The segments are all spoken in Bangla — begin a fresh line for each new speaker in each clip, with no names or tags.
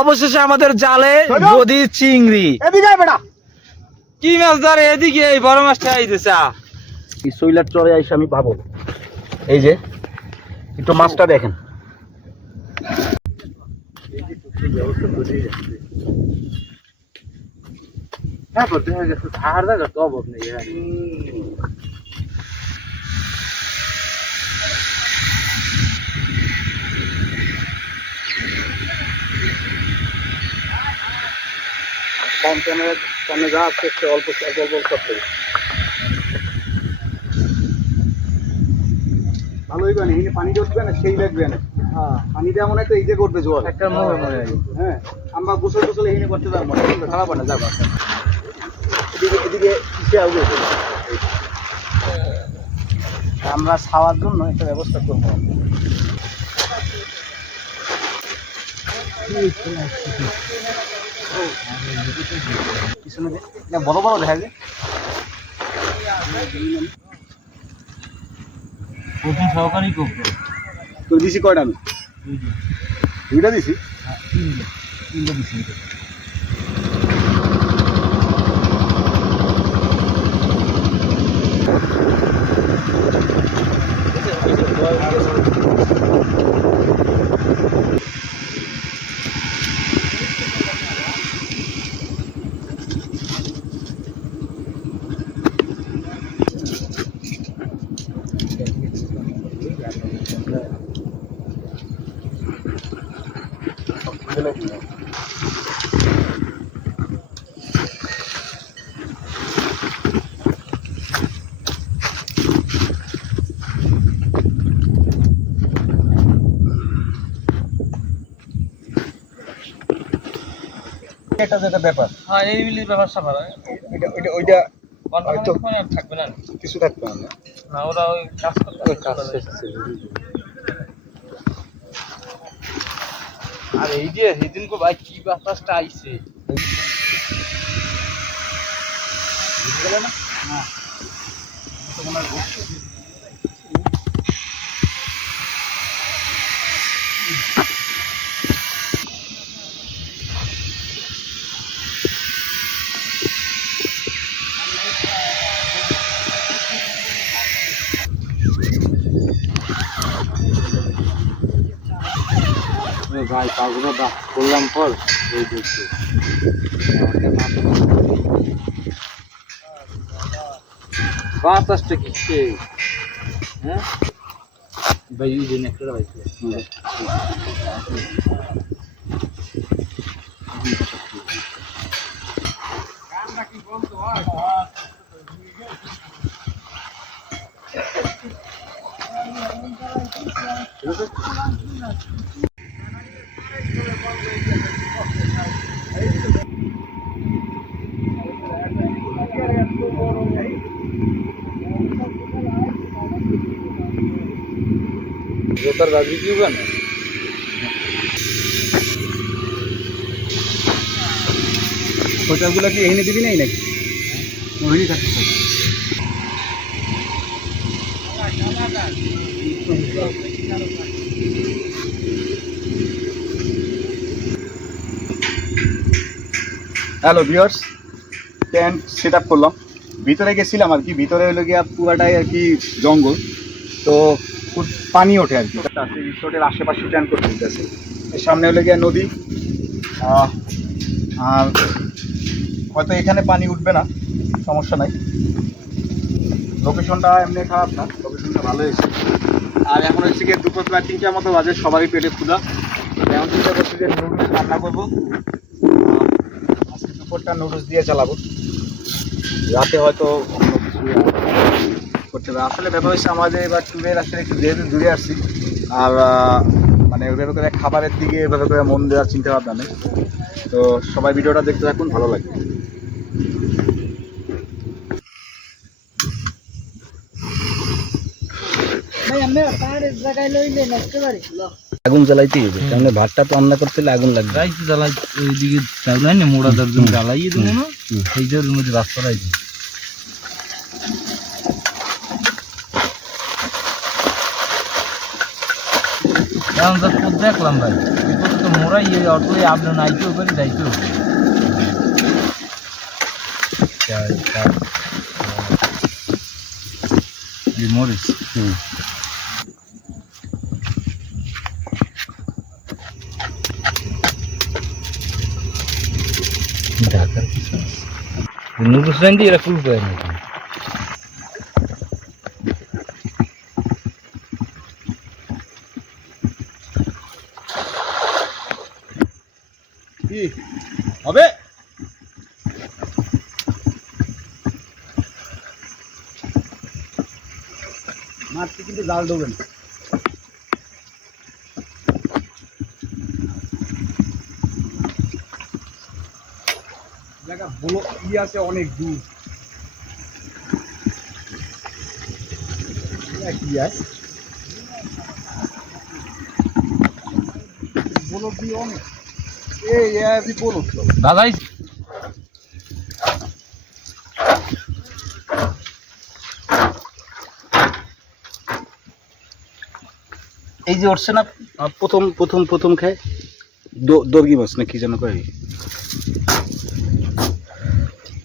অবশেষে আমাদের জালে। নদী চিংড়ি। কি মাছ ধরে? এদিকে এই বড় মাছটা আইতেছে
শৈলার চরে আইসে আমি পাবো এই যে একটু মাছটা দেখেন।
হ্যাঁ করতে হয়ে গেছে ধার দেখা তো অভাব নেই।
সামনে যা আছে একটু অল্প অল্প অল্প করতে হবে। ভালো হইবে না। এখানে পানি উঠবে না সেই লাগবে না। পানি মনে হয় তো এই যে করবে জোয়ার
একটা মোহে মোহে আই।
হ্যাঁ। আমরা গোসল টোসল এখানে করতে পারব না। কিন্তু খারাপ না যাব। এদিকে এদিকে কিসে আসবে আমরা খাওয়ার জন্য একটা ব্যবস্থা করব। পিছনে দে। না, বড় বড় দেখা যায়।
প্রথম সহকারী করব
তোর দিছি কয়টা আমি? দুইটা। দিছি। এটা যেটা ব্যাপার।
হ্যাঁ এই মিলি ব্যাপার স্যাপার।
এটা ওইটা ওইটা হয়তো
থাকবে না।
কিছু থাকবে না।
না ওরা ওই কাজ করতে
কাজ শেষ
আর এই যে সেদিন কো ভাই কি বাতাসটা আইছে। ভাই পাগুলো দা করলাম পর এই দেখছি। বাতাসটা কি? ভাই এই যে নেকড়া ভাই জোতার বাজি কি হবে না
খোঁচাগুলো কি এখানে দিবি নাই নাকি? থাকতে hello viewers tent set up করলাম। ভিতরে গেছিলাম আর কি। ভিতরে হলো গিয়া পুরাটাই আর কি জঙ্গল। তো পানি ওঠে আর কি। রিসোর্টের আশেপাশে টেন্ট করতে দিতেছে এর সামনে হলে গিয়ে নদী। আর হয়তো এখানে পানি উঠবে না, সমস্যা নাই। লোকেশনটা এমনি খারাপ না লোকেশনটা ভালো এসেছে আর এখন হচ্ছে গিয়ে দুপুর প্রায় তিনটার মতো বাজে, সবারই পেটে ক্ষুধা। এখন চিন্তা করছি যে নুডলস রান্না করব। আজকে দুপুরটা নুডলস দিয়ে চালাবো। রাতে হয়তো অন্য কিছু করতে হবে। আসলে ব্যাপার হচ্ছে আমাদের এবার ট্যুরের আসলে একটু যেহেতু দূরে আসছি আর আহ, মানে ওইভাবে করে খাবারের দিকে এভাবে করে মন দেওয়ার চিন্তা ভাবনা নেই। তো সবাই ভিডিওটা দেখতে থাকুন ভালো লাগবে। আগুন জ্বালাইতে হবে। কারণ ভাতটা তো রান্না করতে হলে আগুন লাগবে।
জ্বালাই ওইদিকে চাউলাই না মোড়া দর্জন জ্বালাইয়ে দেবো না সেই জন্য মধ্যে রাস্তা রাইতে। এখন তো খুব দেখলাম ভাই। এরপরে তো মোরাই এই অটোই আপনি নাইতেও পারি যাইতেও পারি। মরিচ।
হুম।
ঢাকার কিছু নুডলস রেন্ডি এরা করে নাকি
কি হবে মাছটি কিন্তু জাল দেবেন জায়গা বলো, ই আছে অনেক দূর। কি বলো দি অনেক। এই বলো।
দাদাই
এই যে উঠছে না প্রথম প্রথম প্রথম খায়? দর্গি মাছ না কি যেন কয়?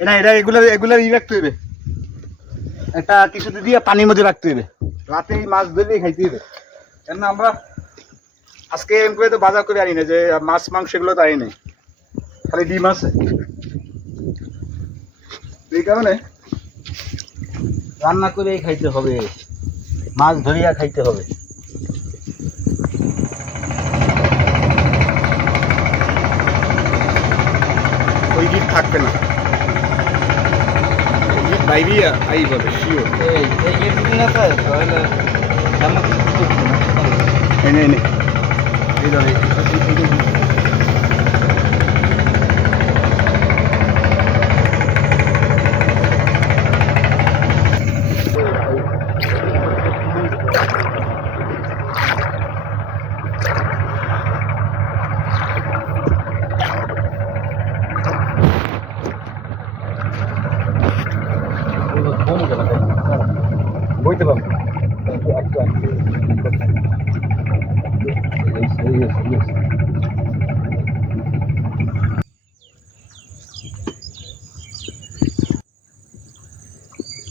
এটা এটা এগুলার এগুলার ই রাখতে হবে একটা কিছুতে দিয়ে পানির মধ্যে রাখতে হবে রাতে এই মাছ ধরলেই খাইতে হবে কেন আমরা আজকে এম করে তো বাজার করে আনি না যে মাছ মাংস এগুলো তো আনি নাই। খালি ডিম আছে। এই কারণে রান্না করেই খাইতে হবে। মাছ ধরিয়া খাইতে হবে। গিট থাকবে না। ওই গিট বাইরে আই হবে শিওর
এই না
এই ধর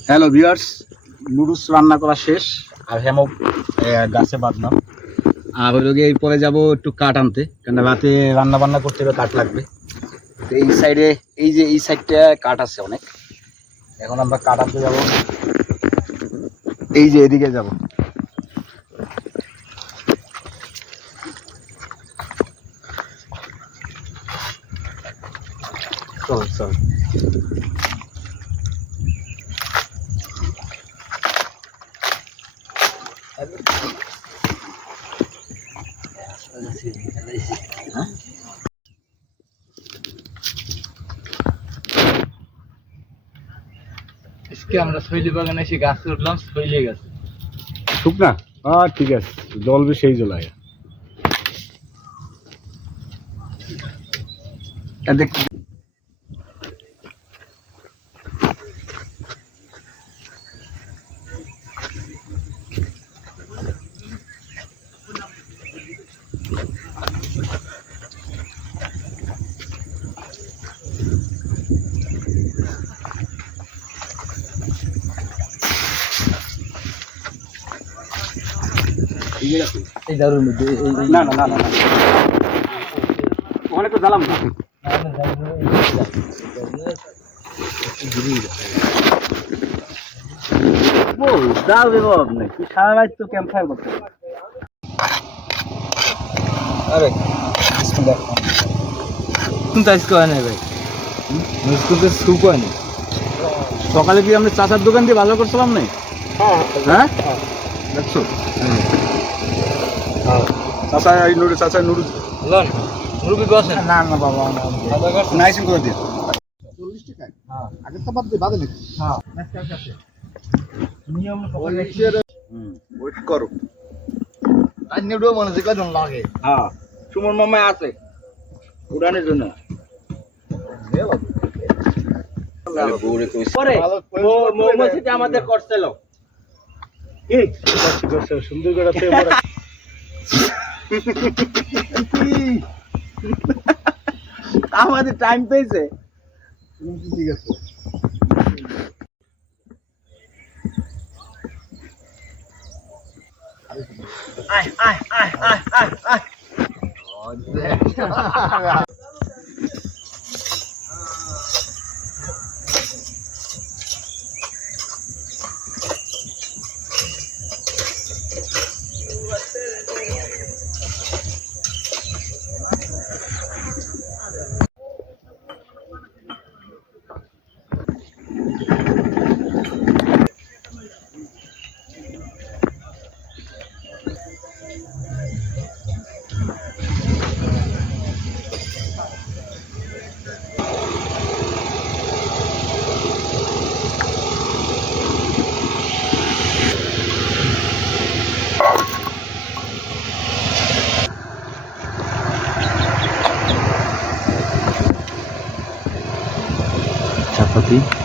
হ্যালো ভিউয়ার্স নুডলস রান্না করা শেষ। আর হেমো গাছে বাঁধলাম আর হইল গিয়ে এরপরে যাব একটু কাঠ আনতে। কেন রাতে রান্না বান্না করতে হবে কাঠ লাগবে। তো এই সাইডে এই যে এই সাইডটা কাঠ আছে অনেক। এখন আমরা কাঠ আনতে যাব। এই যে এদিকে যাব। চল চল।
আজকে আমরা শৈলী বাগানে এসে গাছে উঠলাম শৈলী গেছে।
শুকনা না? হ্যাঁ ঠিক আছে জ্বলবে সেই জলায়। দেখ
এই মধ্যে এই- এই- এই-
না না না না না। ওখানে তো জ্বালাম না। বল দাও দেবো আপনি তুই সারা রাত তো ক্যাম্প ফায়ার করতে
আরে কিন্তু আজকে হয় না ভাই। সুপ হয় না
সকালে কি আমরা চাচার দোকান দিয়ে বাজার করছিলাম না হ্যাঁ? দেখছ? চাচা এই নুডলস চাচা নুডলস
লন মুরগি বসেন
না না বাবা নাইসিং করে দিন চল্লিশ টাকায়
হ্যাঁ।
আগের তো বাদ দিয়ে বাদে নাকি
হ্যাঁ। নিয়ম
ওয়েট করো।
আর নিউডো মনে যেগুলো জন লাগে?
হ্যাঁ। সুমন মামা আছে উড়ানের জন্য।
আমাদের করছিল।
সুন্দর করে আমাদের টাইম পেয়েছে ঠিক আছে
ti.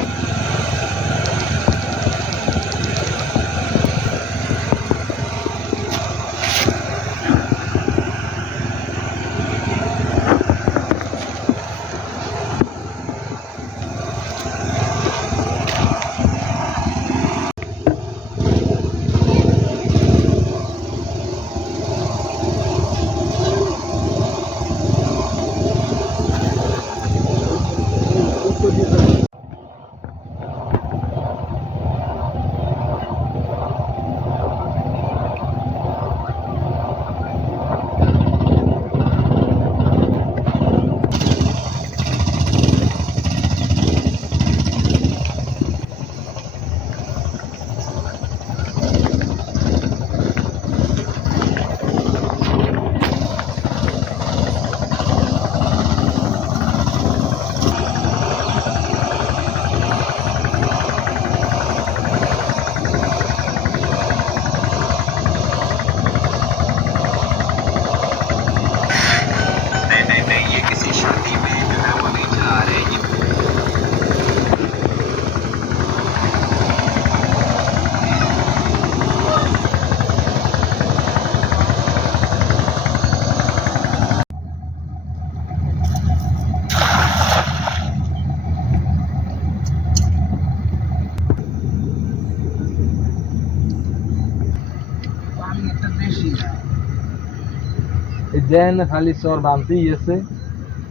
দেন খালি চর বানতেই আছে।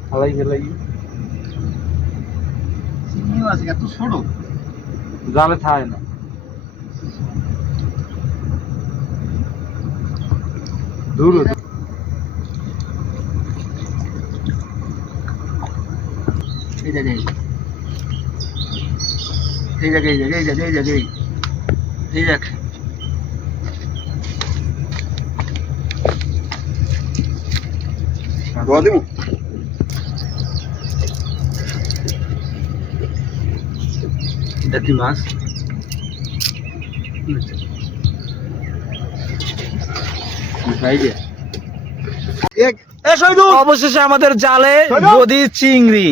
হালাই খেলাই
আছে
জালে থাকে না। দূর
এই জায়গায় এই জায়গায় এই জায়গায় এই জায়গায় এই জায়গায় এই দেখ দোয়া দিব এটা কি মাছ?
অবশেষে আমাদের জালে। নদী চিংড়ি।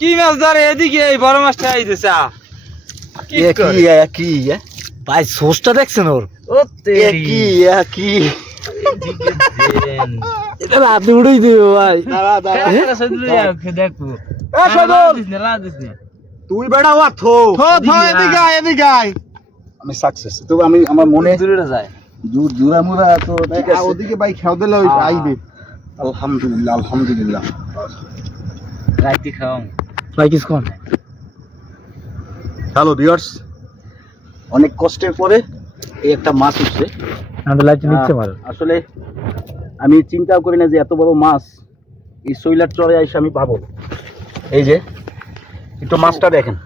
কি মাছ ধরে এদিকে? এই বড় মাছটা আইতেছে। কি
কি
ভাই সোসটা দেখছেন ওর?
কি কি
উড়েই দিও ভাই। দেখো
এ সদর!
দিস না লা দিস না
তুই বেটা ওয়া থো।
থো, থো, এদিকে
আয় এদিকে আয়। আমি সাকসেস তবে আমি আমার মনে
দূরে যায়।
দূর দূরামুরা তো ঠিক আছে। ওদিকে ভাই খেও দিলে ওই আইবে। আলহামদুলিল্লাহ আলহামদুলিল্লাহ।
রাইতে খাও
ভাই কিছু কোন হ্যালো ভিউয়ার্স অনেক কষ্টের পরে এই একটা মাছ উঠছে।
আমাদের লাইট নিচ্ছে মার
আসলে আমি চিন্তাও করি না যে এত বড় মাছ এই শৈলার চরে এসে আমি পাবো। এই যে একটু মাছটা দেখেন।